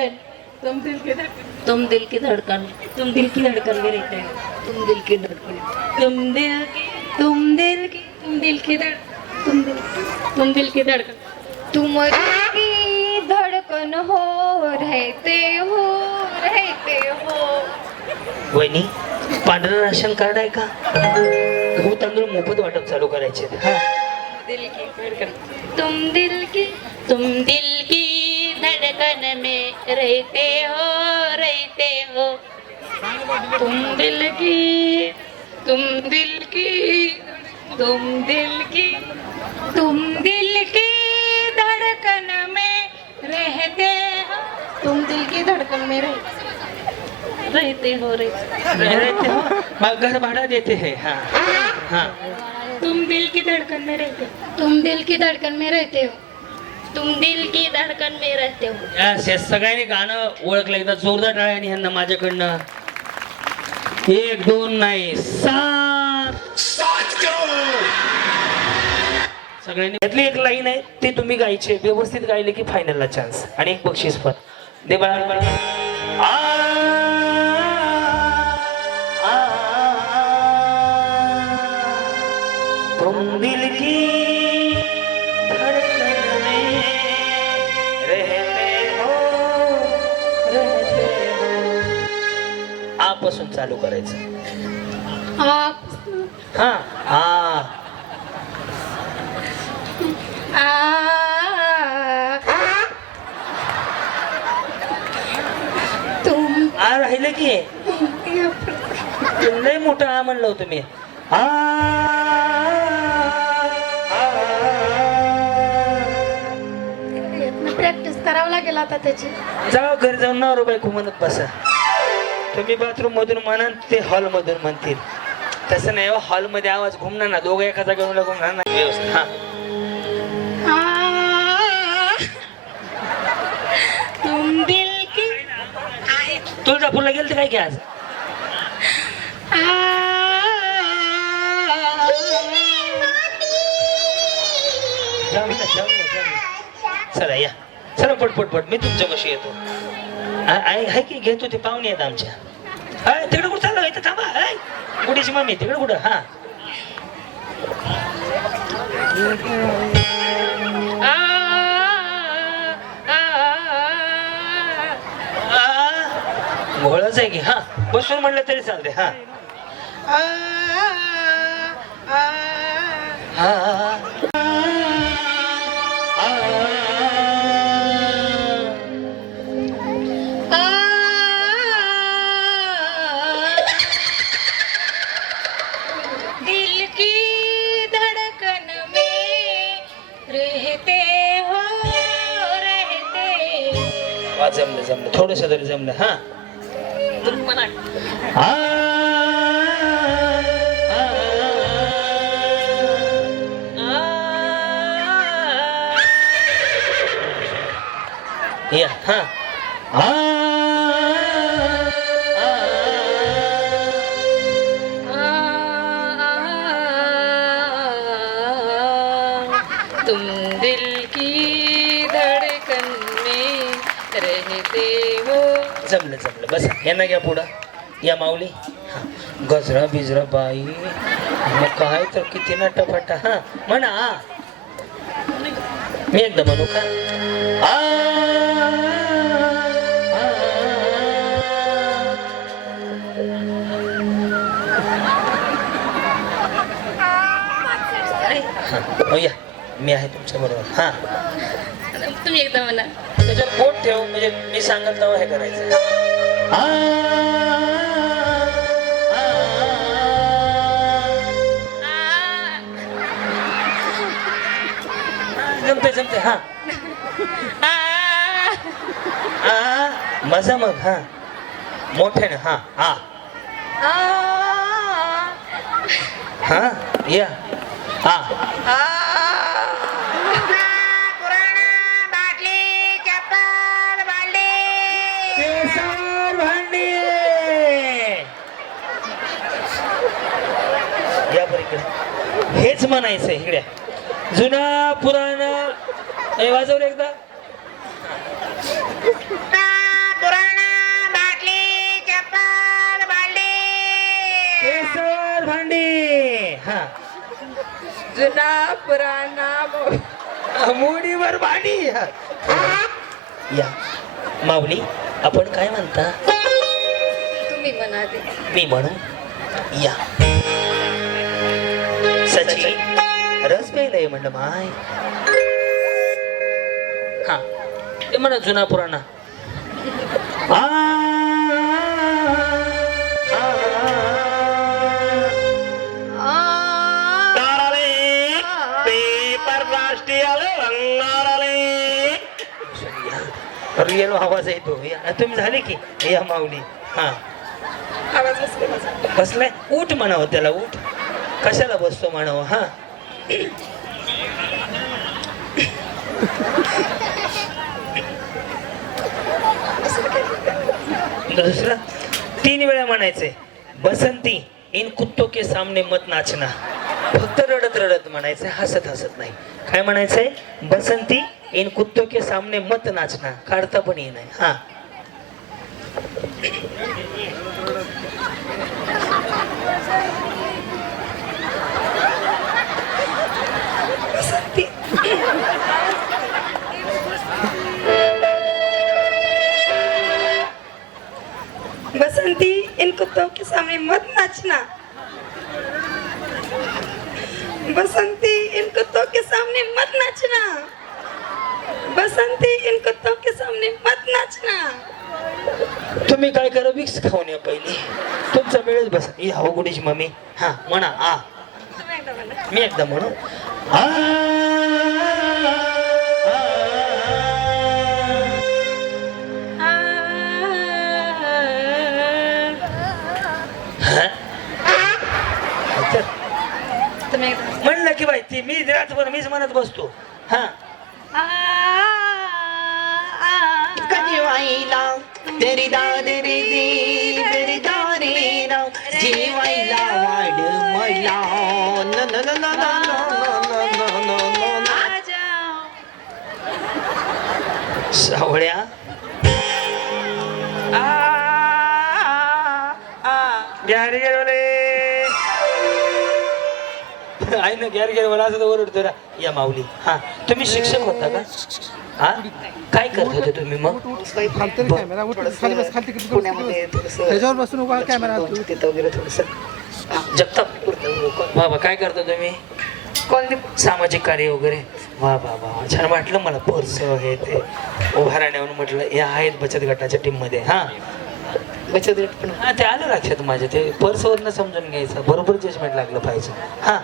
धड़कन तुम दिल की धड़कन तुम दिल की धड़कन तुम दिल की धड़कन में रहते हो तुम दिल की धड़कन तुम दिल की तुम दिल की तुम दिल की धड़कन तुम दिल की धड़कन तुम दिल की धड़कन हो रहते हो वहिनी पांढरं राशन कार्ड आहे का गहू तांदूळ मोफत वाटप चालू करायचे हा दिल की धड़कन तुम दिल की धड़कन में रहते हो तुम दिल की तुम दिल की तुम दिल की तुम दिल की धड़कन में रहते हो तुम दिल की धड़कन में रहते हो मग घर भाडा देते हैं हाँ हाँ तुम दिल की धड़कन में रहते हो तुम दिल की धड़कन में रहते हो तुम दिल की धड़कन में रहते हो यस यस सगळ्यांनी गाणं ओळखलं एकदा जोरदार टाळ्यांनी ह्यांना माझ्याकडनं 1 2 नाही 7 सगळ्यांनी यातली एक लाईन आहे ती तुम्ही गायची व्यवस्थित गायले की फायनलला चान्स आणि एक बक्षीस पण दे बाळा तुम दिल की धड़कन में रहते हो आपासून चालू करायचं आप हा हा तुम आ राहिलं की लय मोठं आ म्हणलं होतं मी प्रॅक्टिस करावं लागेल आता त्याची जाऊ घरी जाऊन नवरा बायको म्हणत बसा तुम्ही बाथरूम मधून म्हणाल ते हॉल मधून म्हणतील तसं नाही हॉल मध्ये आवाज घुमणार ना दोघं एका जागेवर घुमणार ना व्यवस्थित हा तुम दिल की तुळजापूरला गेलते काय की आज जाऊन चला या चला पटपट मी तुमच्या कशी येतो आहे की घेतो ते पाहुणे आहेत आमच्या तिकडे कुठं चाललं इथं थांबा गुडीची मम्मी तिकडे कुठं हा घोळच आहे की हा बसून म्हणलं तरी चालते हा दिल की धड़कन में रहते हो जमलं थोडस तरी जमलं हा या हा तुम दिल की धड़कन में रहते हो जमलं बस यांना घ्या पुढं या माऊली हा गजरा बिजरा बाई मग काय तर किती नटाफटा हा म्हणा मी एकदा म्हणू का या मी आहे तुमच्या बरोबर हा तुम्ही एकदा म्हणा त्याच्यावर बोट ठेव म्हणजे मी सांगत तेव्हा हे करायचं जमते हा मजा मग हा मोठे ना हा हा हा या हा हेच म्हणायचंय इकडे जुना पुराण वाजवलं एकदा जुना पुराणा मोडीवर भाडी या माऊली आपण काय म्हणता तुम्ही म्हणा ते. मी म्हणू या सची रस प्यायलाय म्हणलं माय हा ते म्हणा जुना पुराणा रिअल आवाज येतो तुम्ही झाले की या माऊली हा आवाज बसले माझा. बसलाय उठ म्हणावं त्याला उठ कशाला बसतो म्हणावं हा दुसरा 3 वेळा म्हणायचंय बसंती इन कुत्तों के सामने मत नाचना फक्त रडत रडत म्हणायचंय हसत हसत नाही काय म्हणायचंय बसंती इन कुत्तों के सामने मत नाचना काढता पण ये नाही हा बसंती इन कुत्तों के सामने मत नाचना बसंती इन कुत्तों के सामने मत नाचना बसंती इन कुत्तों के सामने मत नाचना तुम्ही काय करा विक्स खाऊन या पहिली तुमचा वेळच बसा ही हवा गुडीची मम्मी हा म्हणा आ मी एकदा म्हणू आ, हा. तुम्ही म्हणलं की बाई ती मी रातभर मीच म्हणत बसतो हा जीवायला तेरी दादरी दी तेरी दारी ना जीवायला वाढ मला न न न न सावळ्या गॅर गेले आई ना गॅर गेले मला असं ओरडतो ना या माऊली हा तुम्ही शिक्षक होता का हा काय करत होते तुम्ही मग पुण्यामध्ये त्याच्यावर बसून उभा कॅमेरा तिथं वगैरे थोडस जगताप बाबा काय करता तुम्ही कॉलनी सामाजिक कार्य वगैरे वा वा वा छान वाटलं मला पर्स हे ते उभारण्यावरून म्हटलं हे आहेत बचत गटाच्या टीम मध्ये हा बचत गट पण हा ते आलं लक्षात माझ्या ते पर्सवरनं समजून घ्यायचं बरोबर जजमेंट लागलं पाहिजे हा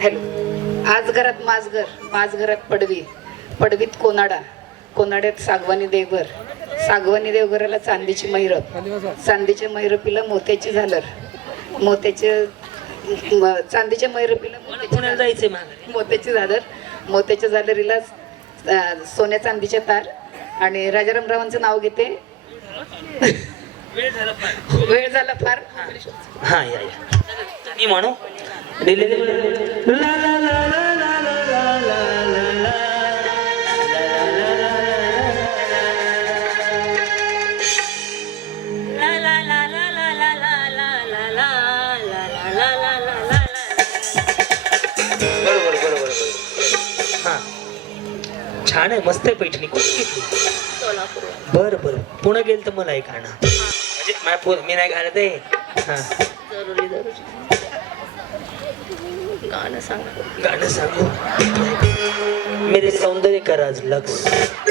हॅलो आज घरात माझ घरात पडवी पडवीत कोनाडा कोनाड्यात सागवानी देवघर सागवानी देवघराला चांदीची मैरप चांदीच्या मैरपीला मोत्याची झालर चांदीच्या मैरपीला पुण्याला जायचंय मला मोत्याची झालर मोत्याच्या झालरीला सोन्या चांदीच्या तार आणि राजारामरावांचं नाव घेते वेळ झाला फार हा या या मी म्हणू ला ला ला ला ला ला ला ला छान आहे मस्त आहे पैठणी कुठे घेतली बर बर पुणे गेल तर मला एक आणा म्हणजे माझ्या मी नाही घालत आहे हा गाणं सांगू मेरे सौंदर्य का राज लक्स आहत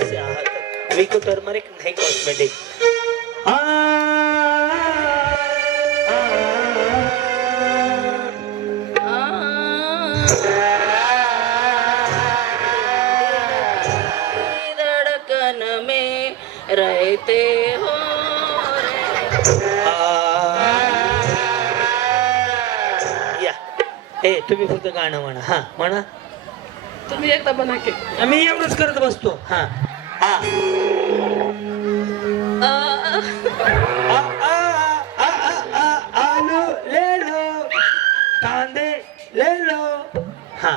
से आहत विको टर्मरिक नहीं कॉस्मेटिक धड़कन में रहते हो ए तुम्ही फक्त गाणं म्हणा हा म्हणा तुम्ही एकदा बना की मी एवढंच करत बसतो हा हा आलू ले लो कांदे ले लो हा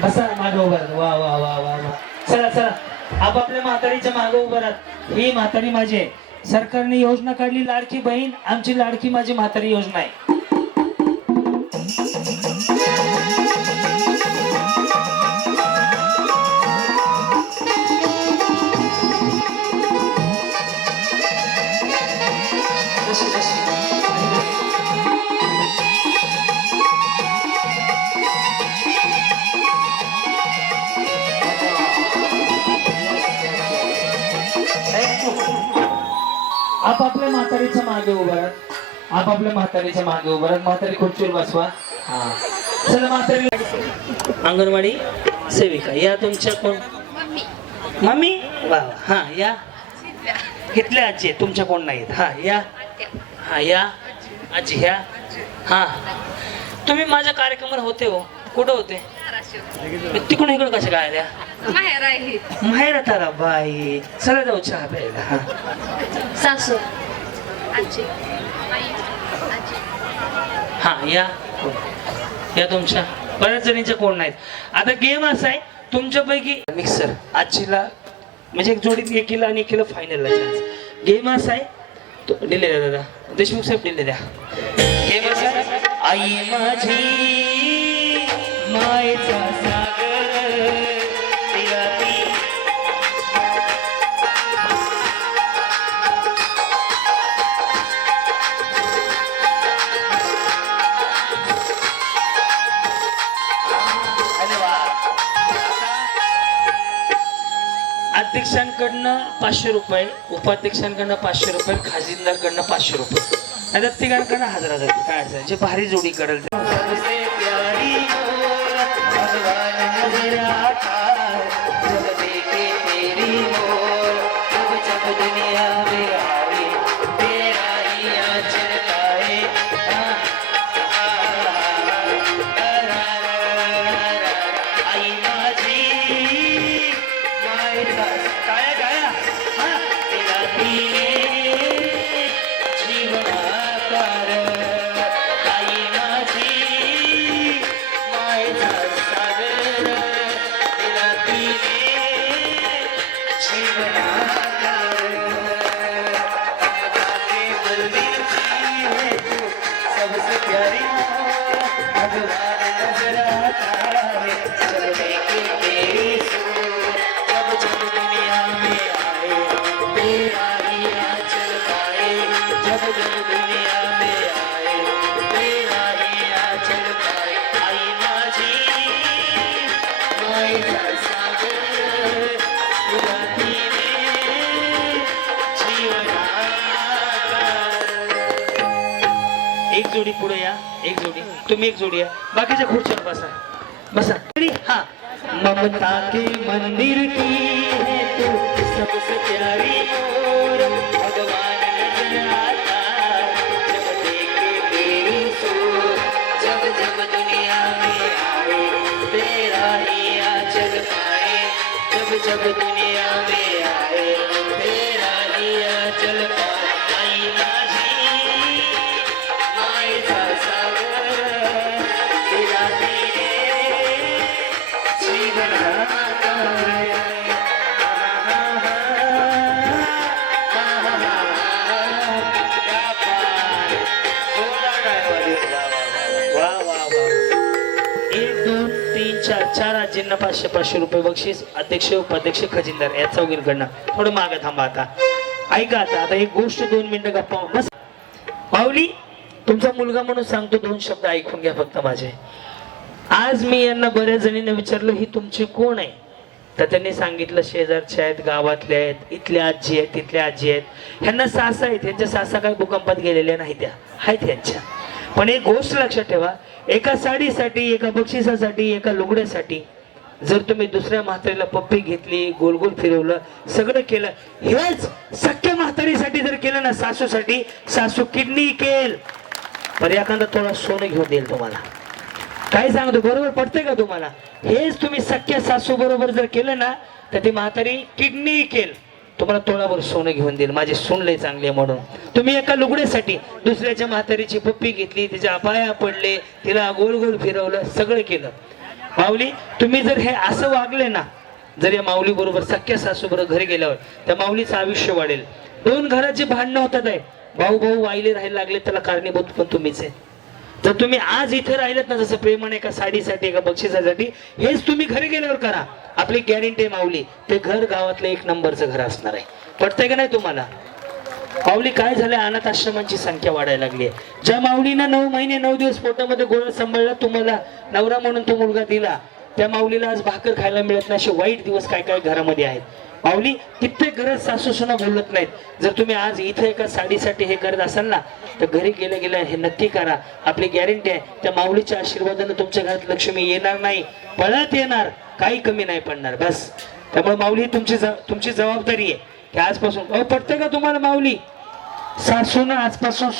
बसा मागं उभा राहा. वा वा वा वा वा. चला चला आपापल्या म्हातारीच्या मागं उभा राहा. ही म्हातारी माझी आहे. सरकारने योजना काढली लाडकी बहीण. आमची लाडकी माझी म्हातारी योजना आहे. आपापल्या म्हातारीच्या मागे उभा राहा. आपापल्या म्हातारीच्या मागे उभा राहा. म्हातारी खुर्चीवर बसवा. हा चला म्हातारी. अंगणवाडी सेविका या तुमच्या कोण? मम्मी वा वा. हा या घेतल्या आजी तुमच्या कोण नाहीत. हा या. हा या आजी ह्या. हा तुम्ही माझ्या कार्यक्रमावर होते हो. कुठं होते? तिकडून इकडं कशा काय आल्या? माहेरात आला बाई. चला जाऊ चहा प्यायला. हा सासू आजी हा या या तुमच्या बऱ्याच जणींच्या कोण नाहीत. आता गेम असा आहे तुमच्यापैकी मिक्सर आजीला म्हणजे एक जोडीत एकीला आणि एकीला फायनलला चान्स. गेम असा आहे तो दिले द्या दादा देशमुख साहेब दिले द्या. गेम असा आहे आई माझी मायेचा सागर तिला ती अध्यक्षांकडनं 500 रुपये, उपाध्यक्षांकडनं 500 रुपये, खासदारकडनं 500 रुपये, आता तिघांकडनं 1000 रुपये. काय असेल जे भारी जोडी करेल एक जोडी पुढे या. एक जोडी तुम्ही एक जोडी या. बाकीच्या खुर्चीवर बसा बसा. हा ममता के मंदिर की है तू सबसे प्यारी मोर भगवान नजर आता जब देखे तेरी सूरत जब जब दुनिया में आए तेरा ही आंचल पाए जब जब दुनिया में आए तेरा ही आंचल पाए. आई माझी मायेचा सागर तिला तिने चार आजींना 500 रुपये बक्षीस. अध्यक्ष उपाध्यक्ष खजिनदार या चौघींकडनं. थोडं मागे थांबा. आता ऐका. आता एक गोष्ट 2 मिनिटं गप्पा बस. माऊली तुमचा मुलगा म्हणून सांगतो 2 शब्द ऐकून घ्या फक्त माझे. आज मी यांना बऱ्याच जणींना विचारलं ही तुमची कोण आहे तर त्यांनी सांगितलं शेजारच्या आहेत, गावातल्या आहेत, इथल्या आजी आहेत, तिथल्या आजी आहेत. ह्यांना सासा आहेत. त्यांच्या सासा काय भूकंपात गेलेल्या नाही त्या आहेत त्यांच्या. पण एक गोष्ट लक्षात ठेवा एका साडीसाठी, एका बक्षिसासाठी, एका लुगड्यासाठी जर तुम्ही दुसऱ्या म्हातारीला पप्पी घेतली, गोल गोल फिरवलं, सगळं केलं, हेच सख्या म्हातारीसाठी जर केलं ना, सासूसाठी, सासू किडनी केल पर एखादा थोडा सोनं घेऊन देईल तुम्हाला. काय सांगतो बरोबर पडतंय का तुम्हाला? हेच तुम्ही सख्या सासू बरोबर जर केलं ना तर ती म्हातारी किडनी केल तुम्हाला तोळावर सोनं घेऊन देईल. माझी सून लय चांगली आहे म्हणून. तुम्ही एका लुगड्यासाठी दुसऱ्याच्या म्हातारीची पप्पी घेतली, तिच्या पाया पडले, तिला गोल गोल फिरवलं, सगळं केलं. माऊली तुम्ही जर हे असं वागले ना, जर या माऊली बरोबर सख्या सासू बरोबर घरी गेल्यावर त्या माऊलीचं आयुष्य वाढेल. 2 घरात जे भांडणं होतात आहे, भाऊ भाऊ वाईले राहायला लागले, त्याला कारणीभूत पण तुम्हीच आहे. जर तुम्ही आज इथे राहिलेत ना, जसं प्रेमाने एका साडीसाठी एका बक्षिसासाठी, हेच तुम्ही घरी गेल्यावर करा, आपली गॅरंटी माऊली ते घर गावातलं 1 नंबरचं घर असणार आहे. पटतंय का नाही तुम्हाला? माऊली काय झालंय, अनाथ आश्रमांची संख्या वाढायला लागली आहे. ज्या माऊलीनं 9 महिने 9 दिवस पोटामध्ये गोळा सांभाळला, तुम्हाला नवरा म्हणून तो मुलगा दिला, त्या माऊलीला आज भाकर खायला मिळत नाही. असे वाईट दिवस काय काय घरामध्ये आहेत. माऊली कित्येक घरात सासू सुना बोलत नाहीत. जर तुम्ही आज इथे एका साडीसाठी हे करत असाल ना, तर घरी गेल्या गेल्या हे नक्की करा. आपली गॅरंटी आहे, त्या माऊलीच्या आशीर्वादाने तुमच्या घरात लक्ष्मी येणार नाही, पळत येणार, काही कमी नाही पडणार. बस त्यामुळे माऊली तुमची जबाबदारी आहे की आजपासून पटतंय का तुम्हाला माऊली? सासून आजपासून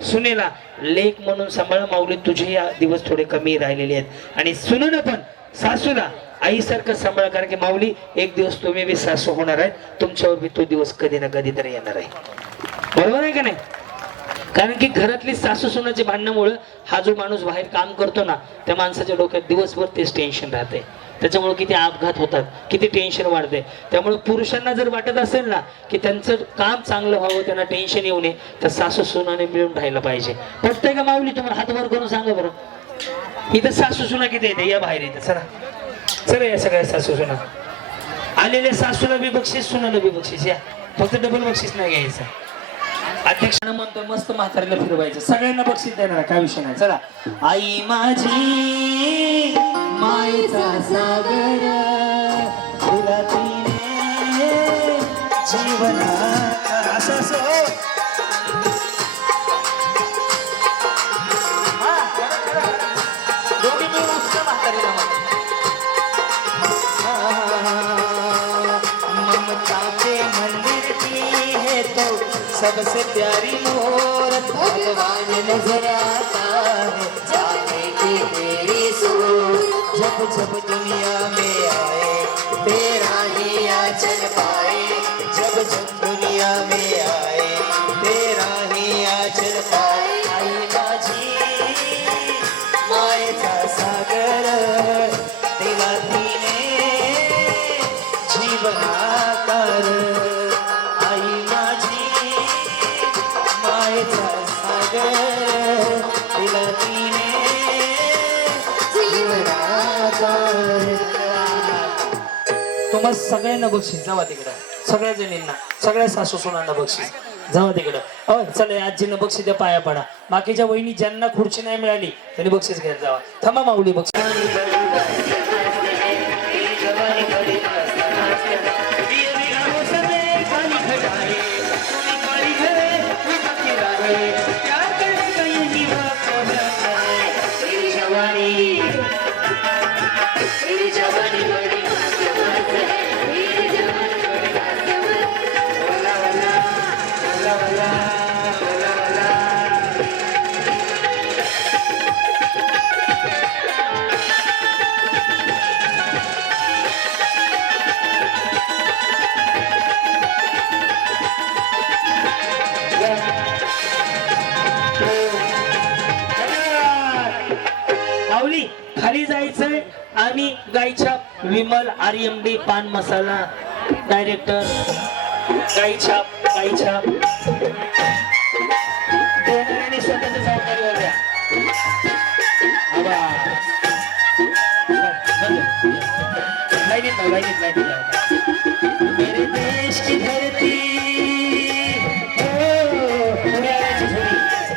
सुनेला लेख म्हणून सांभाळ. माऊली तुझे या दिवस थोडे कमी राहिलेले आहेत, आणि सुनेनं पण सासूला आईसारखं सांभाळ. कारण की माऊली एक दिवस तुम्ही बी सासू होणार आहे, तुमच्यावर बी तो दिवस कधी ना कधी तरी येणार आहे. बरोबर आहे का नाही? कारण की घरातली सासू सुनाच्या भांडणामुळे हा जो माणूस बाहेर काम करतो ना, त्या माणसाच्या डोक्यात दिवसभर तेच टेन्शन राहते. त्याच्यामुळे किती अपघात होतात, किती टेन्शन वाढते. त्यामुळे पुरुषांना जर वाटत असेल ना की त्यांचं काम चांगलं व्हावं, त्यांना टेन्शन येऊ नये, तर सासू सुनाने मिळून राहायला पाहिजे. पटतंय का माऊली? तुम्हाला हात वर करून सांगा बरं. इथं सासू सुना किती येते, या बाहेर येते. चला या सगळ्या सासू सुना आलेल्या, सासूला बी बक्षीस, सुनाला बी बक्षीस. या फक्त डबल बक्षीस नाही घ्यायचं. अध्यक्षानं म्हणतो मस्त म्हातारीला फिरवायचं, सगळ्यांना बक्षीस देणार, काय विषय नाही. चला. आई माझी मायेचा सागर, तुला तिने जीवनात असं दोन्ही मिळून असतं म्हातारीला. ममता के मंदिर की है तो सबसे प्यारी मूरत, भगवान नजर आता है जाने की तेरी सूरत. जब जब दुनिया में आए तेरा ही आंचल पाए, जब जब दुनिया में आए तेरा ही आंचल पाए. आई माझी मायेचा सागर, तिला तिने जीवन आकार. आई माझी मायेचा सागर, तिला तिने जीवन आकार. तुम्हाला सगळ्यांना बक्षीस, जावा तिकडं. सगळ्या जणींना, सगळ्या सासू सुनांना बक्षीस, जावा तिकडं. चला आजीनं बक्षीस द्या, पाया पडा. बाकीच्या वहिनी ज्यांना खुर्ची नाही मिळाली त्यांनी बक्षीस घ्यायला जावा. थांबा माऊली बक्षीस. माऊली खाली जायचंय आणि गायछाप विमल RMD पान मसाला डायरेक्टर गायछाप देणाऱ्याने स्वतःच्या जबाबदारीवर द्या. मेरे देश की धरती,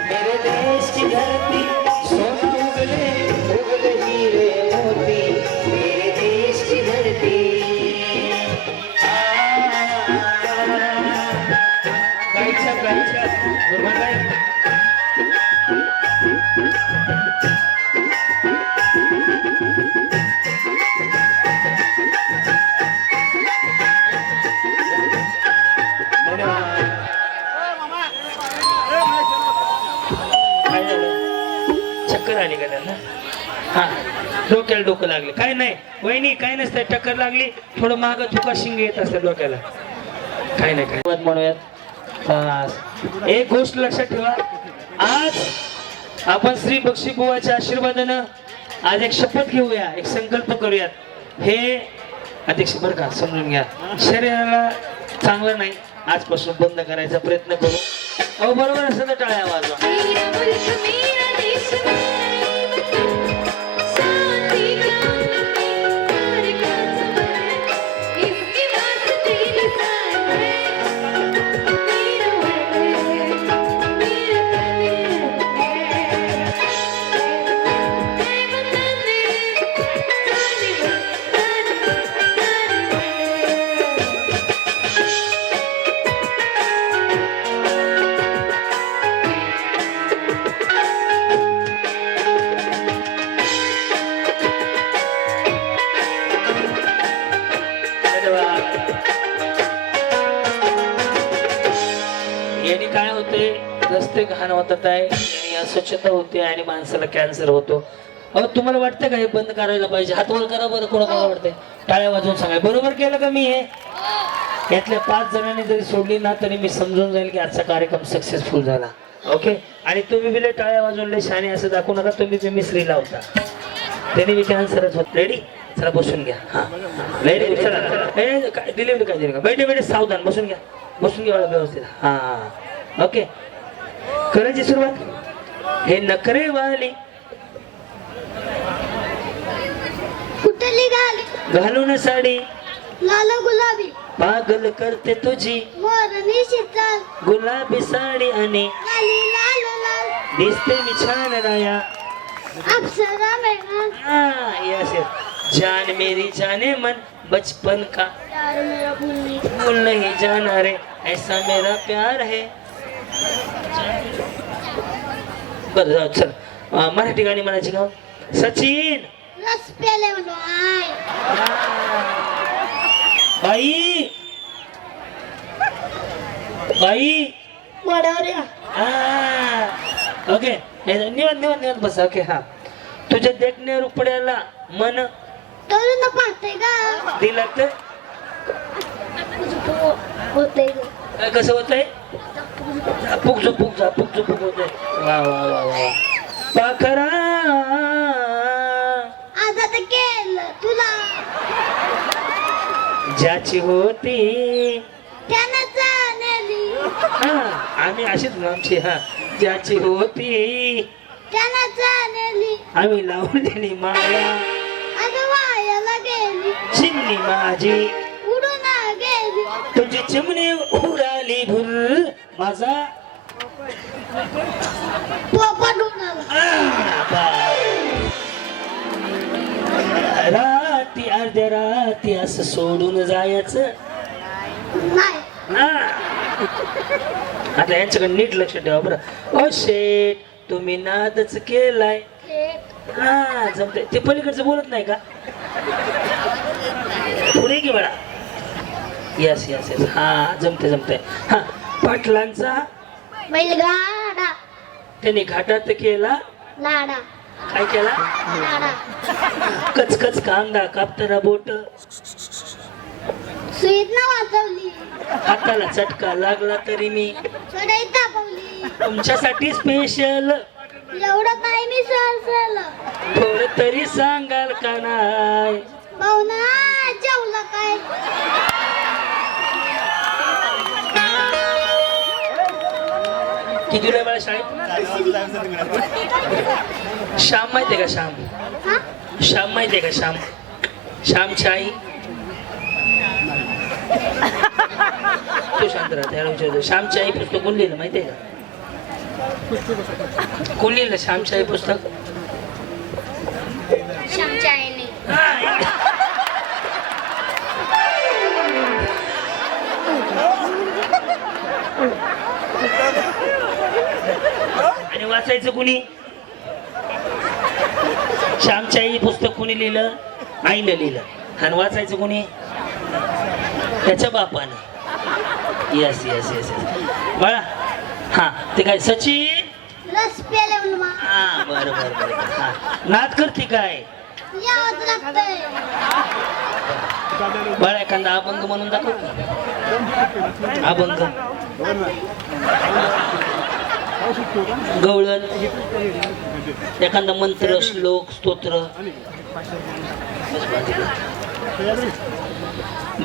मेरे देश की धरती, सोना उगले हीरे मोती, मेरे देश की धरती. गायछाप बरोबर आहे. चक्कर आली का त्यांना? हा, डोक्याला डोकं लागले. काय नाही वहिनी, काय नसतं, टक्कर लागली, थोडं माग थुका शिंग येत असतं डोक्याला. काय नाही, काय म्हणूयात. एक गोष्ट लक्षात ठेवा, आज आपण श्री बक्षीबुवाच्या आशीर्वादानं आज एक शपथ घेऊया, एक संकल्प करूयात. हे अध्यक्ष बरं का समजून घ्या, शरीराला चांगलं नाही, आजपासून बंद करायचा प्रयत्न करू. अहो बरोबर असेल तर टाळ्या वाजवा. मेरा मुल्क मेरा देश शांति का प्यार का सफर इसके वास्ते निसार है मेरा मुल्क मेरा याने काय होते, रस्ते घाण होतात आहे, याने अस्वच्छता होते आणि माणसाला कॅन्सर होतो. अहो तुम्हाला वाटतं का हे बंद करायला पाहिजे? हात वर करा बरं, कोणाला वाटतंय? टाळ्या वाजवून सांगा. बरोबर केलं का मी? हे यातल्या 5 जणांनी जरी सोडली ना तरी मी समजून जाईल की आजचा कार्यक्रम सक्सेसफुल झाला. ओके. आणि तुम्ही बिले टाळ्या वाजवले शाने असं दाखवू नका, तुम्ही ते मिसरीला होता, त्याने मी कॅन्सरच होत. रेडी? चला बसून घ्या. हा रेडी? चला डिलिव्हरी काय दिली का? बैठे बैठे सावधान बसून घ्या, बसून घ्या व्यवस्थित. हा ओके. करायची सुरुवात. हे नखरे वाली कुठली गाली घालून साडी लाल गुलाबी पागल करते तुझी मोरनी शीतल गुलाबी साडी आणि लाली लाल लाल दिसते मी छान राया. अप्सरा मेहमान यस यस. जान मेरी जाने मन बचपन का प्यार मेरा भूलनी भूल नहीं जाना रे ऐसा मेरा प्यार है. बरं जाऊ चल. मराठी गाणी म्हणायची का? सचिन रस प्याले म्हणून आय बाई बाई वडावर या ओके. निवांत निवांत निवांत बस. ओके. हा तुझ्या देखण्या रुपड्याला मन तरुण पाहते का दिला तर होते काय कसं होतंय? झपूक झपूक झपूक झपूक होतंय. वा वा वा वा. पाखरा आजाद केलं तुला ज्याची होती त्यानं जाणली हा आम्ही अशीच ना आमची. हा ज्याची होती त्यानं जाणली आम्ही लावून दिली माया अगं वायाला गेली चिमणी माझी उडून गेली तुझी चिमणी उडाली भुर माझा पोपट उडाला. राती अर्ध्या राती असं सोडून जायचं नाही हा. आता यांच्याकडे नीट लक्ष ठेवा बरं. ओ शेट तुम्ही नादच केलाय. हा जमतंय. ते पलीकडचं बोलत नाही का? पुढे की बळा. Yes yes yes. हा जमते जमते. हा पाटलांचा बैलगाडा त्यांनी घाटात केला लाडा काय केला? लाडा कचकच कांदा कापताना बोट सुईत ना वाचवली हाताला चटका लागला तरी मी चढाई तापवली तुमच्यासाठी स्पेशल एवढं काय मी सहल थोडं तरी सांगाल का नाही? भावना जेवला काय किती वेळा शाळेत? श्याम माहितीये का? श्याम हा श्याम माहितीये का? श्याम श्यामची आई. तो शांत राहते याला विचारतो. श्यामची आई पुस्तक कोण लिहिलं माहितीये का? कोण लिहिलं श्यामची आई पुस्तक? श्यामच्या आईने आणि वाचायचं कुणी? श्यामची आई पुस्तक कोणी लिहिलं? आईनं लिहिलं. आणि वाचायचं कोणी? त्याच्या बापानं. Yes yes yes yes. बाळा हा ते काय सचिन? रस प्याले म्हणून हा बरं बरं बरं. हा नाद करते काय? यावंच लागतंय. बाळा एखादा अभंग म्हणून दाखव. अभंग गवळण, एखादा मंत्र, श्लोक, स्तोत्र.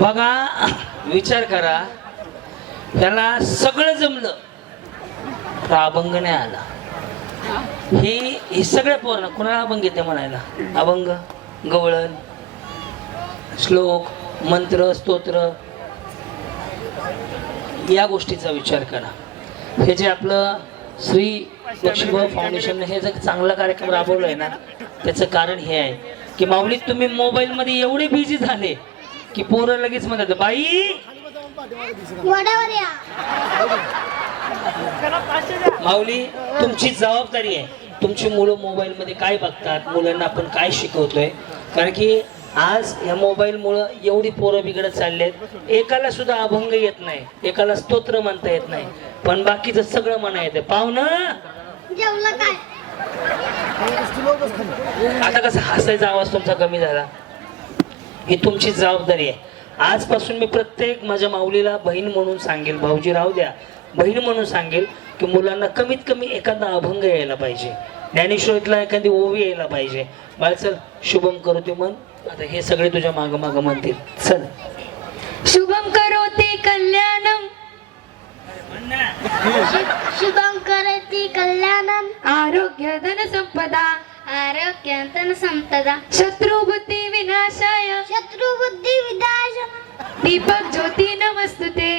बघा, विचार करा, त्याला सगळं जमलं, तर अभंग नाही आला. ही सगळ्या पोरांना कुणाला अभंग येते म्हणायला? अभंग, गवळण, श्लोक, मंत्र, स्तोत्र, या गोष्टीचा विचार करा. हे जे आपलं श्री लक्ष्मीभाऊ फाउंडेशनने हे जर चांगला कार्यक्रम राबवलाय ना, त्याचं कारण हे आहे की माऊली तुम्ही मोबाईल मध्ये एवढे बिझी झाले की पोरं लगेच म्हणतात बाई वडावर या. माऊली तुमची जबाबदारी आहे. तुमची मुलं मोबाईल मध्ये काय बघतात, मुलांना आपण काय शिकवतोय. कारण की आज या मोबाईल मुळे एवढी पोरं बिघडत चाललेत. एकाला सुद्धा अभंग येत नाही, एकाला स्तोत्र म्हणता येत नाही, पण बाकीचं सगळं म्हणा येते. पाहुणं जेवलं काय? आता कसं हसायचा आवाज तुमचा कमी झाला. ही तुमची जबाबदारी आहे. आजपासून मी प्रत्येक माझ्या माऊलीला बहीण म्हणून सांगेल, भाऊजी राहू द्या, बहीण म्हणून सांगेल की मुलांना कमीत कमी एखादा अभंग यायला पाहिजे, ज्ञानेश्वरीतला एखादी ओवी यायला पाहिजे. बाळ चल, शुभम करोती म्हण. आता हे सगळे तुझ्या माग माग म्हणतील. चल. शुभम करोति कल्याणम शुभं करति कल्याणं आरोग्य धन संपदा आरोग्यं संपदा शत्रु बुद्धि विनाशाय शत्रुबुद्धी विनाश दीपक ज्योती नमस्तुते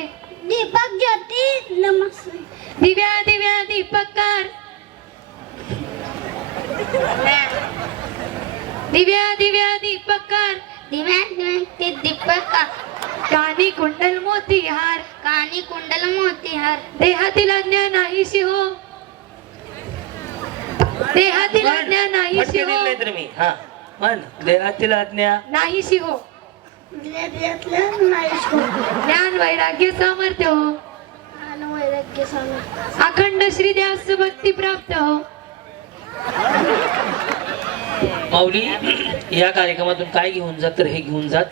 दीपक ज्योती नमस्ते दिव्या दिव्या दीपकार दिव्या दिव्या दीपकार दिव्या ते दीपक कानी कुंडल मोतीहार कानी कुंडल मोतीहार देहातील अज्ञान नाहीशी हो देहातील अज्ञान नाहीशी हो तर मी हा म्हण. देहातील आज्ञा नाहीशी हो नाही ज्ञान वैराग्य सामर्थ्य हो वैराग्य स्वामी अखंड श्री ध्यास भक्ती प्राप्त हो. माऊली या कार्यक्रमातून काय घेऊन जात तर हे घेऊन जात.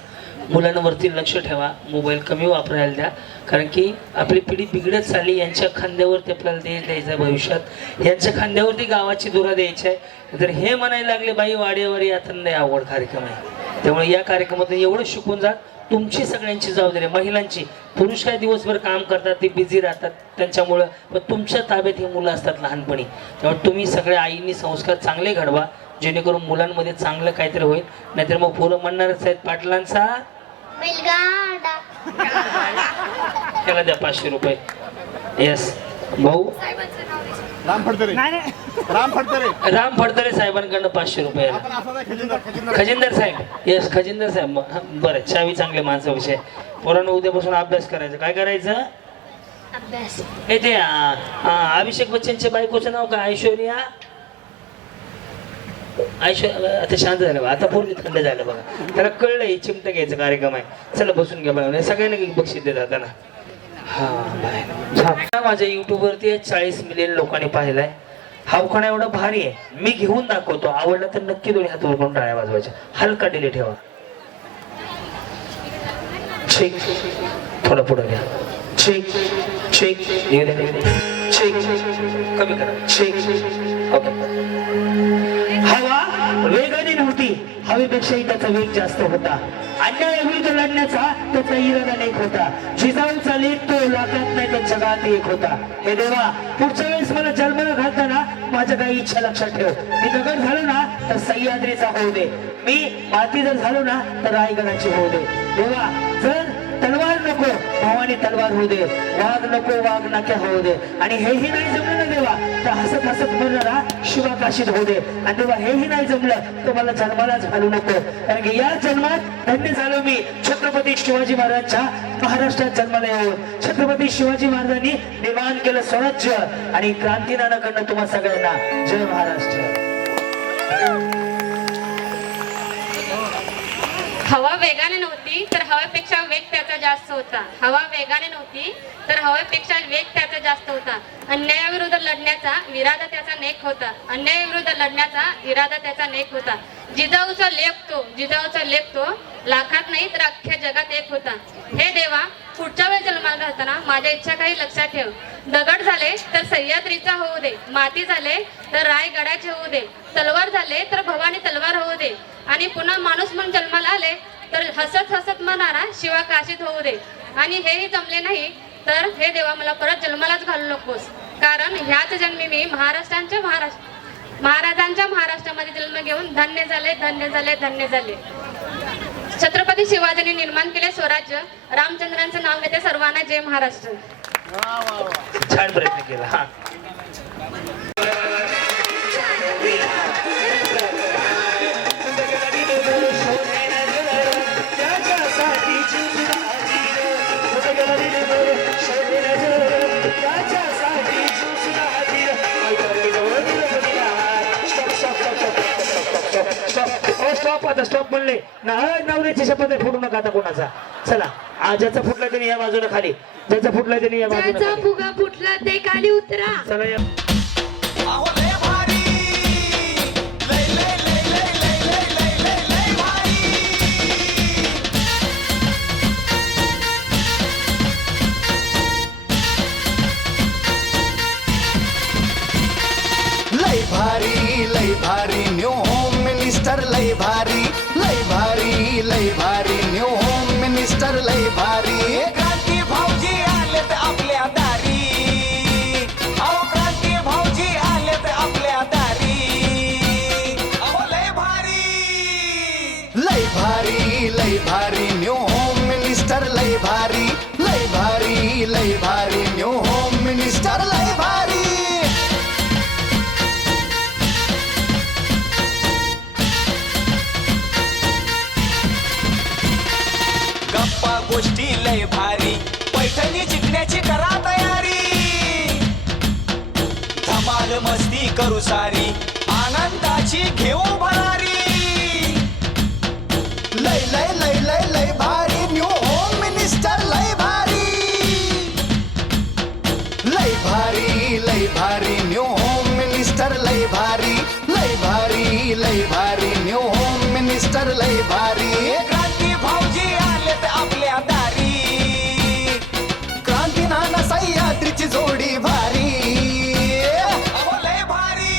मुलांवरती लक्ष ठेवा, मोबाईल कमी वापरायला द्या. कारण की आपली पिढी बिघडत चालली. यांच्या खांद्यावरती आपल्याला देश द्यायचा आहे भविष्यात, यांच्या खांद्यावरती गावाची दुरा द्यायची आहे. तर हे म्हणायला लागले बाई वाडेवर यातन आवड कार्यक्रम आहे. त्यामुळे या कार्यक्रमातून एवढं शिकून जात. तुमची सगळ्यांची जबाबदारी आहे, महिलांची. पुरुष काय दिवसभर काम करतात, ते बिझी राहतात त्यांच्यामुळं, पण तुमच्या ताब्यात ही मुलं असतात लहानपणी. त्यामुळे तुम्ही सगळ्या आईंनी संस्कार चांगले घडवा, जेणेकरून मुलांमध्ये चांगलं काहीतरी होईल. नाहीतर मग पोरं म्हणणारच आहेत पाटलांचा बैलगाडा. त्याला द्या 500 रुपये. येस भाऊ. राम फडतरे राम फडतरे साहेबांकडनं 500 रुपये. खजिंदर साहेब. येस खजिंदर साहेब. बरं, चावी चांगले माणसं विषय. पोरांना उद्यापासून अभ्यास करायचा. काय करायचं? अभ्यास. हे ते अभिषेक बच्चनच्या बायकोचं नाव काय? ऐश्वर्या. आता शांत झालं बघा, आता पूर्ण थंड झालं बघा. त्याला कळलंय चिमटा घ्यायचा कार्यक्रम आहे. चला बसून घ्या बघा, सगळ्यांना बक्षीस देतात ना. हा माझ्या युट्यूब वरती 40 मिलियन लोकांनी पाहिलाय. हा उखाणा एवढा भारी आहे, मी घेऊन दाखवतो. आवडला तर नक्की दोन्ही हात वर करून टाळ्या वाजवायच्या. हलका डिले ठेवा. ठीक, थोडा पुढे घ्या. ठीक ठीक, ठीक, कमी करा. ठीक, ओके. हवा वेगाने नव्हती, हवेपेक्षाही त्याचा वेग जास्त होता. अन्यायाविरुद्ध लढण्याचा त्याचा इरादा एक होता. जिजाऊ चाले तो लाखात नाही तर जगात एक होता. हे देवा, पुढच्या वेळेस मला जन्माला घालताना माझ्या काही इच्छा लक्षात ठेव. मी दगड झालो ना तर सह्याद्रीचा होऊ दे, मी माती जर झालो ना तर रायगडाची होऊ दे. देवा, जर तलवार नको भवानी तलवार होऊ दे, वाघ नको वाघ नाक्या होऊ दे. आणि हेही नाही जमलं ना देवा तर हसत हसत म्हणणारा शिवाकाशीत होऊ दे. आणि देवा हेही नाही जमलं तर मला जन्मालाच घालू नको. कारण की या जन्मात धन्य झालो मी छत्रपती शिवाजी महाराजांच्या महाराष्ट्रात जन्माला येऊन. छत्रपती शिवाजी महाराजांनी निर्माण केलं स्वराज्य आणि क्रांतीनानाकडनं तुम्हा सगळ्यांना जय महाराष्ट्र. हवा वेगाने नव्हती तर हवेपेक्षा वेग त्याचा जास्त होता. हवा वेगाने नव्हती तर हवेपेक्षा वेग त्याचा जास्त होता. अन्यायाविरुद्ध लढण्याचा इरादा त्याचा नेक होता. अन्यायाविरुद्ध लढण्याचा इरादा त्याचा नेक होता. जिजाऊचा लेप तो लाखात नाही तर अख्ख्या जगात एक होता. हे देवा, पुढच्या वेळी जन्माला घालताना माझ्या इच्छा काही लक्षात ठेव. दगड झाले तर सह्याद्रीचा होऊ दे, माती झाले तर रायगडाचे होऊ दे, तलवार झाले तर भवानी तलवार होऊ दे, आणि पुन्हा माणूस म्हणून जन्माला आले तर हसत हसत म्हणारा शिवा काशीत होऊ दे. आणि हेही जमले नाही तर हे देवा मला परत जन्मालाच घालू नकोस, कारण ह्याच जन्मी मी महाराजांच्या महाराष्ट्रामध्ये जन्म घेऊन धन्य झाले धन्य झाले धन्य झाले. छत्रपती शिवाजींनी निर्माण केले स्वराज्य, रामचंद्रांचं नाव घेते सर्वांना जय महाराष्ट्र. छान प्रयत्न केला. हा स्टॉप आता स्टॉप म्हणले ना. नवऱ्याची शपथ आहे, फुटू नका आता कोणाचा. चला ज्याचा फुटला त्याने या बाजूला खाली, ज्याचा फुटला त्याने या बाजूला ज्याचा खाली. फुगा फुटला ते खाली उतरा. चला या. लय भारी न्यू होम मिनिस्टर लय भारी न्यू होम मिनिस्टर लय भारी. क्रांती भाऊजी आलेत आपल्या दारी, अहो क्रांती भाऊजी आलेत आपल्या दारी. अहो लय भारी न्यू होम मिनिस्टर लय भारी न्यू होम मिनिस्टर लय भारी. गप्पा गोष्टी लय भारी, पैठणी जिंकण्याची करा तयारी. धमाल मस्ती करू सारी, आनंदाची घेऊ भरारी. लय लय लय लय लय भारी न्यू होम मिनिस्टर लय भारी. लय भारी न्यू होम मिनिस्टर लय भारी न्यू होम मिनिस्टर लय भारी. क्रांती भाऊजी आलेत आपल्या दारी, क्रांती नाना सह्याद्रीची जोडी भारी. अहो लय भारी.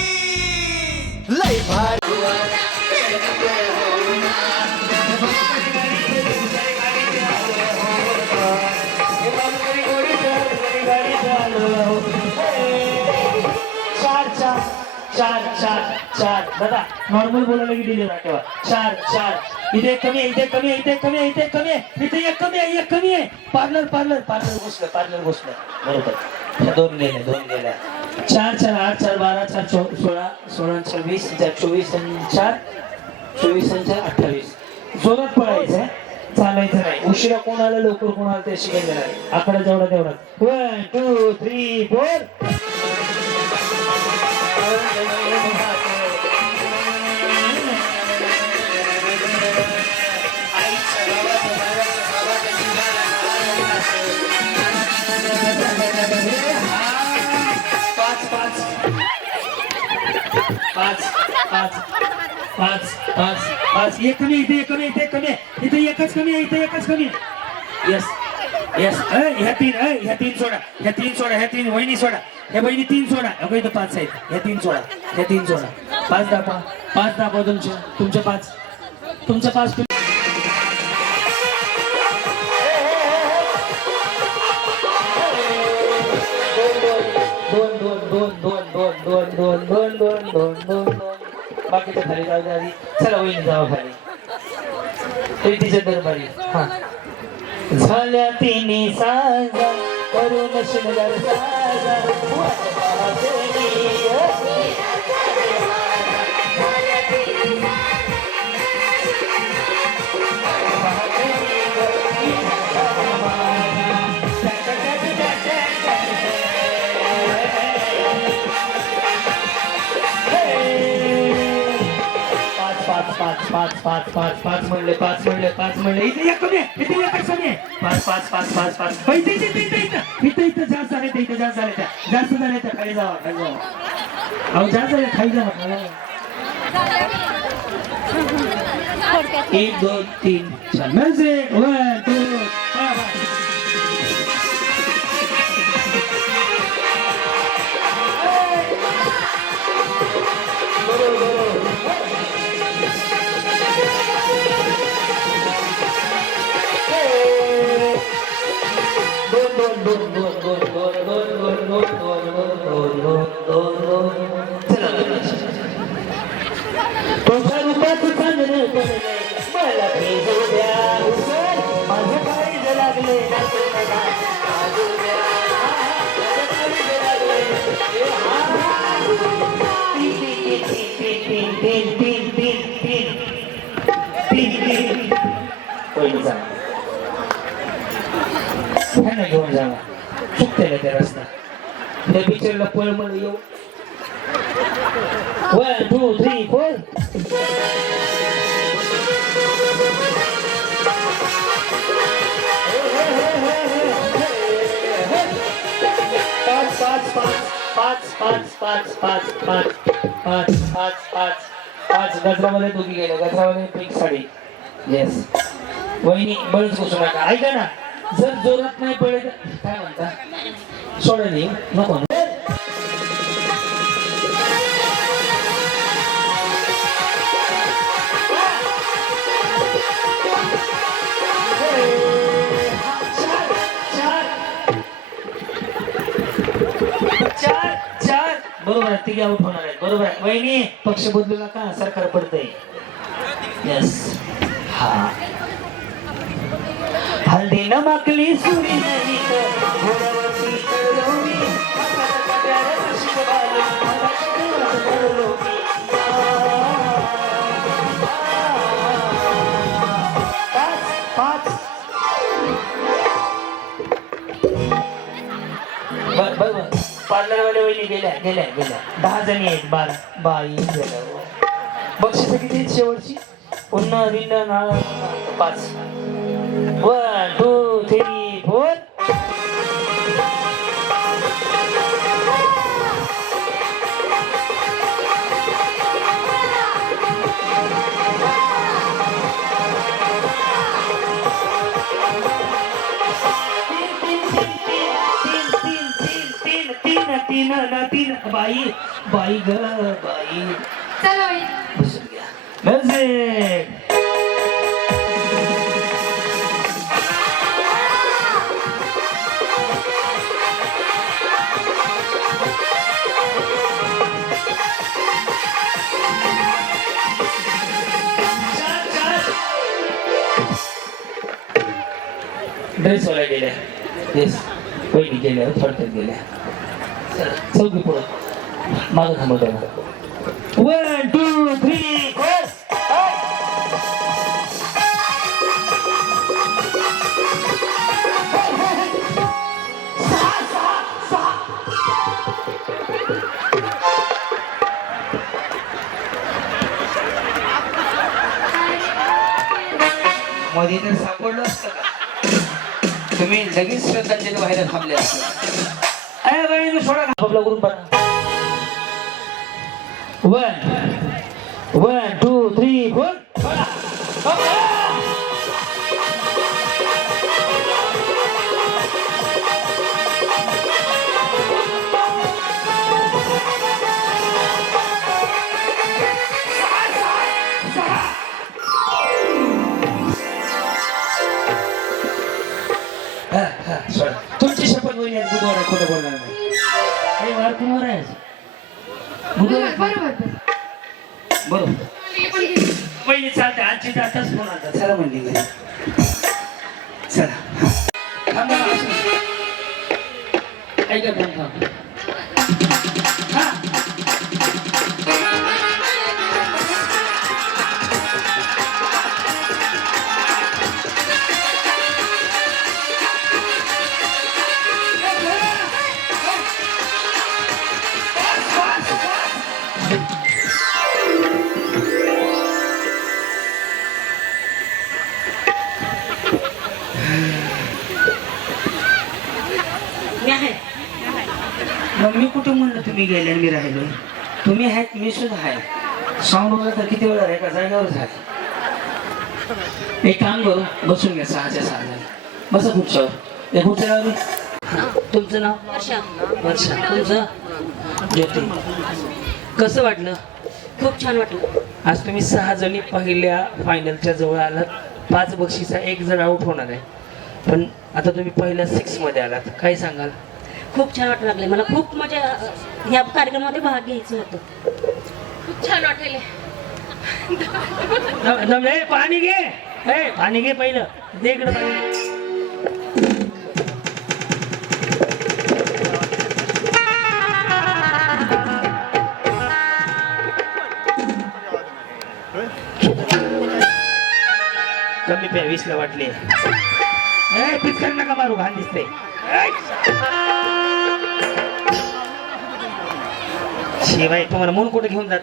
चार दादा नॉर्मल बोलायला की डिले ठेवा. चार इथे कमी आहे, इथे कमी आहे, इथे कमी आहे, इथे कमी आहे, इथे एक कमी आहे. पार्लर घुसलं बरोबर. दोन गेल्या. 4 8 4 12 4 16 16 20 24 4 24 28. जोरात पळायचं, चालायचं नाही. उशिरा कोण आलं लवकर कोण आलं ते शिकायचं नाही. आकडा जेवढा तेवढा. 1 2 3 4. पाच एक कमी, इथे कमी आहे, इथे एकच कमी आहे. यस ह्या तीन सोडा, ह्या तीन वहिनी सोडा, ह्या बहिणी 3 सोडा. अगं इथं 5 आहेत, ह्या 3 सोडा. 5 दाखवा तुमचे 5. दोन. बाकीच्या खाली जाऊ द्या आधी. चला वहिनी जावा खाली. पेटीच्या दरबारी. हा झाल्या तिने साजा करून शिंगार साजा. पाच म्हणले. इथे एक कमी आहे, इथे एकच कमी आहे. 5 इथे जास्त झाले त्या खाली जावा. अहो जास्त झाले खाली जावा. 1 2 3 4 म्युझिक 1 2 घेऊन जावा चुकतेला ते रस्ता त्या बिचारला पळमळ येऊ 1 2 3 4 पाच गजरामध्ये दोघी गेले गजरामध्ये पिंक साडी येस वहिनी बळच घुसू नका ऐका ना जर जोरात नाही पडले तर काय म्हणता सोडा नाही नको बरोबर आहे तिघे आउट होणार आहेत बरोबर आहे वहिनी पक्ष बदलू नका सरकार पडतंय यस हा हल्दी न माकली सुरी नाही घोड्यावरती चढलो मी पाच बरोबर पार्लरवाल्या वहिनी गेल्या 10 जणी आहेत 12 बाई गेल्या बक्षीस किती आहेत शेवटची पुन्हा रिंगण 5 1 2 3 4 तीन बाई ग बाई चलो बसून घ्या म्युझिक ड्रेस वाला गेल्या येस वहिनी गेल्या थोडक्यात गेल्या चौकी पुढं मागं थांबवतो 1 2 3 4 मध्ये तर सापडलं असतं का तुम्ही लगेच श्रद्धांजली व्हायला थांबले असते सोडा आपला करून बघा 1 2 3 4 तुमची शपथ होईल बुधवार खोटं बोलणार नाही वार कुणावर आहे बरोबर बरोबर पहिली चालते आजची जाताच फोन आता चला म्हणली घरी चला थांबा ऐका थांब हा मग मी कुठं म्हणलं तुम्ही गेले मी राहिलो तुम्ही आहेत मी सुद्धा आहे साऊंड वगैरे तर किती वेळा एका जागेवरच आहे. एक काम करू, बसून घ्या 6च्या 6 झाले. बसा खुर्च्यावर. हे खुर्च्यावर आली. तुमचं नाव? वर्षा. वर्षा. तुमचं? ज्योती. कसं वाटलं? खूप छान वाटलं. आज तुम्ही 6 जणी पहिल्या फायनलच्या जवळ आलात. 5 बक्षिसा, 1 जण आउट होणार आहे. पण आता तुम्ही पहिल्या 6 मध्ये आलात, काय सांगाल? खूप छान वाटू लागले मला. खूप म्हणजे ह्या कार्यक्रमामध्ये भाग घ्यायचं होतं. खूप छान वाटेल. ए, पाणी घे. ए, पाणी घे पहिलं. दे इकडं पाणी. कमी प्या, 20 ला वाटले. पिचकार नका मारू, घाण दिसते. शिवाय तुम्हाला म्हणून कुठे घेऊन जात?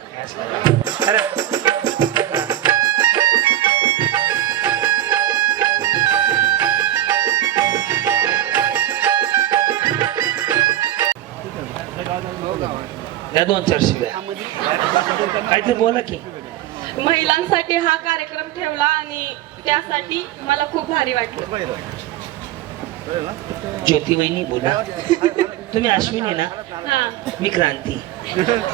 या 2-4 शिव्या. काहीतरी बोला की. महिलांसाठी हा कार्यक्रम ठेवला आणि त्यासाठी मला खूप भारी वाटलं. ज्योती वहिनी बोला. तुम्ही अश्विनी ना? हा, मी क्रांती.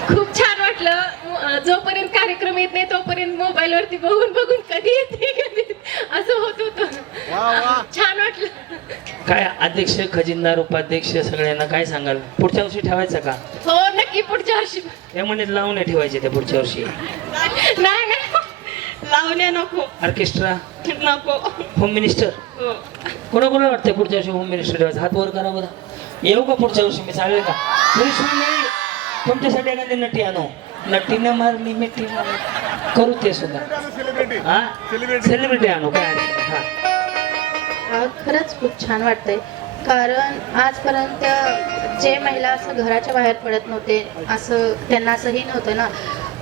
खूप छान वाटलं. जोपर्यंत कार्यक्रम येत नाही तोपर्यंत मोबाईल वरती बघून बघून कधी येते असं होत होतं. छान वाटलं. काय अध्यक्ष, खजिनदार, उपाध्यक्ष सगळ्यांना काय सांगाल? पुढच्या वर्षी ठेवायचं का? हो नक्की, पुढच्या वर्षी. त्या म्हणजे लावून ठेवायचे त्या पुढच्या वर्षी. नाही नाही, लावण्या नको. ऑर्केस्ट्रा नको. Home minister. हो. कोणाकोणाला वाटतं पुढच्या वर्षी होम मिनिस्टर ठेवायचं? हात वर करा बरं. येऊ का पुढच्या वर्षी? मी चालेल का? पोलीस नाही, तुमच्यासाठी एखादी नटी आणू. नटीनं मारली मिठी करू ते सुद्धा. हा, सेलिब्रिटी आणू. काय अडचण नाही. हा, खरंच खूप छान वाटतंय. कारण आजपर्यंत जे महिला असं घराच्या बाहेर पडत नव्हते, असं त्यांना असंही नव्हतं ना,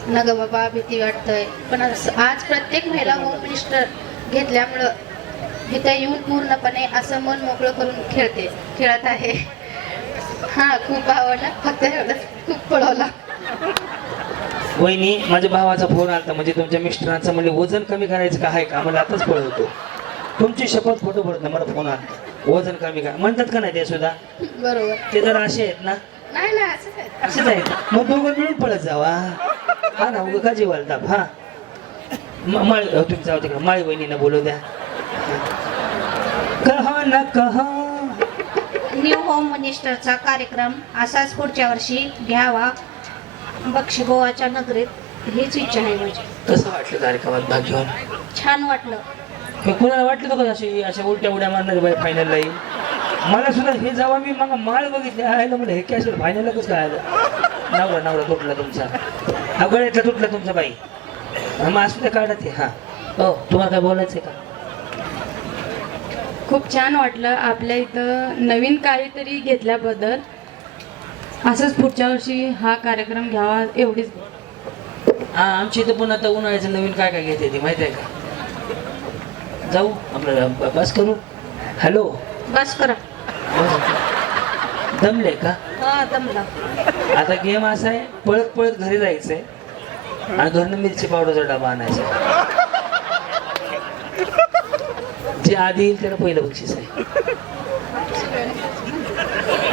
न ग बाबा भीती वाटतंय. पण आज प्रत्येक महिला होम मिनिस्टर घेतल्यामुळं इथं येऊन पूर्णपणे असं मन मोकळं करून खेळत आहे. हा, खूप आवडलं. फक्त एवढंच, खूप पळवला. वहिनी, माझ्या भावाचा फोन आला म्हणजे तुमच्या मिस्टरांचं म्हणजे वजन कमी करायचं का आहे का? मला आताच पळवतो. तुमची शपथ खोटं पडत नाही. मला फोन आला वजन कमी करा म्हणतात का नाही? ते सुद्धा बरोबर. ते जरा असे आहेत ना? नाही नाही, असंच आहे. असेच आहेत. मग दोघं मिळून पळत जावा. हा ना, उगा का जीवाला ताप. हा, माळी तुम्ही जाऊ तिकडे. माळी वहिनीला बोलू द्या. कहा ना कहा. न्यू होम मिनिस्टरचा कार्यक्रम असाच पुढच्या वर्षी घ्यावा बक्षीगोवाच्या नगरीत, हीच इच्छा आहे माझी. कसं वाटलं कार्यक्रमात भाग घेऊन? छान वाटलं. हे कुणाला वाटलं का अशी अशा उलट्या उड्या मारणार बाई फायनलला येईल? मला सुद्धा हे जेव्हा मी मग माळ बघितली आहे म्हणजे हे कॅश फायनलला कसं काय आलं? नवरा तुटला तुमचा. हा, गळ्यातला तुटला तुमचा बाई. मग असू ते काढत आहे. हा, हो, तुम्हाला काय बोलायचंय का? खूप छान वाटलं आपल्या इथं नवीन काहीतरी घेतल्याबद्दल. असंच पुढच्या वर्षी हा कार्यक्रम घ्यावा एवढीच. हा, आमची इथं पण आता उन्हाळ्याचं नवीन काय काय घेते ती माहिती आहे का? जाऊ आपलं बस करू. हॅलो, बस करा. दमले का? हा, दमला. आता गेम असा आहे, पळत पळत घरी जायचंय आणि घरनं मिरची पावडरचा डबा आणायचा. जे आधी येईल त्याला पहिलं बक्षीस आहे.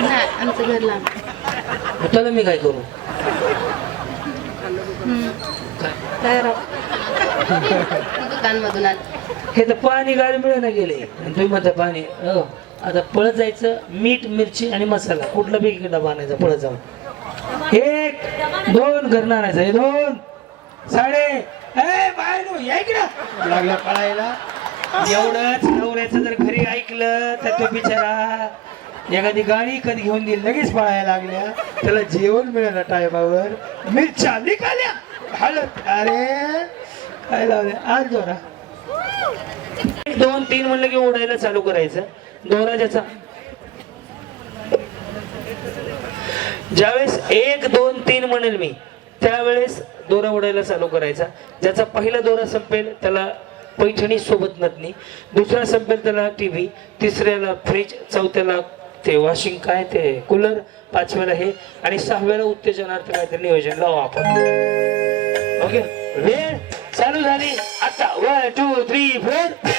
नाही, आमचं घर लांब. मग त्याला मी काय करू? काय राव दुकानमधून आलं. हे तर पाणी गाडी मिळायला गेले आणि तुम्ही म्हणता पाणी. आता पळत जायचं. मीठ, मिरची आणि मसाला कुठला बी डबा आणायचा पळत जाऊन. 1, 2 घरनं आणायचं. हे 2 साडे लागला पळायला. एवढंच नवऱ्याचं जर घरी ऐकलं तर तो बिचारा एखादी गाडी कधी घेऊन दिली लगेच पळायला लागल्या. त्याला जेवण मिळालं टायमावर. मिरच्या निघाल्या, हळद. अरे काय लावले आज जोरा. 2, 3 म्हणलं की ओढायला चालू करायचं. दोरा ज्याचा ज्यावेळेस 1, 2, 3 म्हणेल मी त्यावेळेस दोरा ओढायला चालू करायचा. ज्याचा पहिला दोरा संपेल त्याला पैठणी सोबत नथनी, दुसरा संपेल त्याला टीव्ही, तिसऱ्याला फ्रीज, चौथ्याला ते वॉशिंग काय ते कूलर, 5व्याला हे आणि 6व्याला उत्तेजनार्थ काहीतरी नियोजन लावू आपण. ओके वेळ चालू झाली आता 1 2 3 4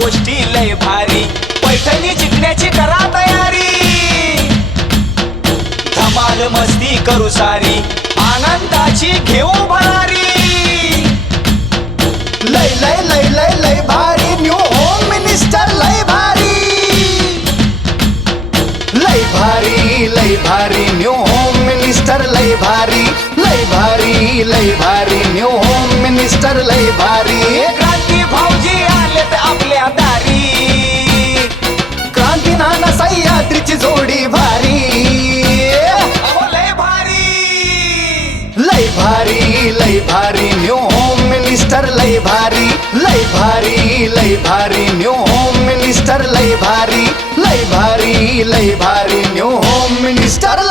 गोष्टी लय भारी पैठणी जिंकण्याची करा तयारी धमाल मस्ती करू सारी आनंदाची घेऊ भरारी लय लय लय लय लय भारी न्यू होम मिनिस्टर लय भारी लय भारी न्यू होम मिनिस्टर लय भारी लय भारी न्यू होम मिनिस्टर लय भारी क्रांती भाऊजी आलेत आपल्या दारी क्रांती नाना सह्याद्रीची जोडी भारी लय भारी न्यू होम मिनिस्टर लय भारी लय भारी न्यू होम मिनिस्टर लय भारी न्यू होम मिनिस्टर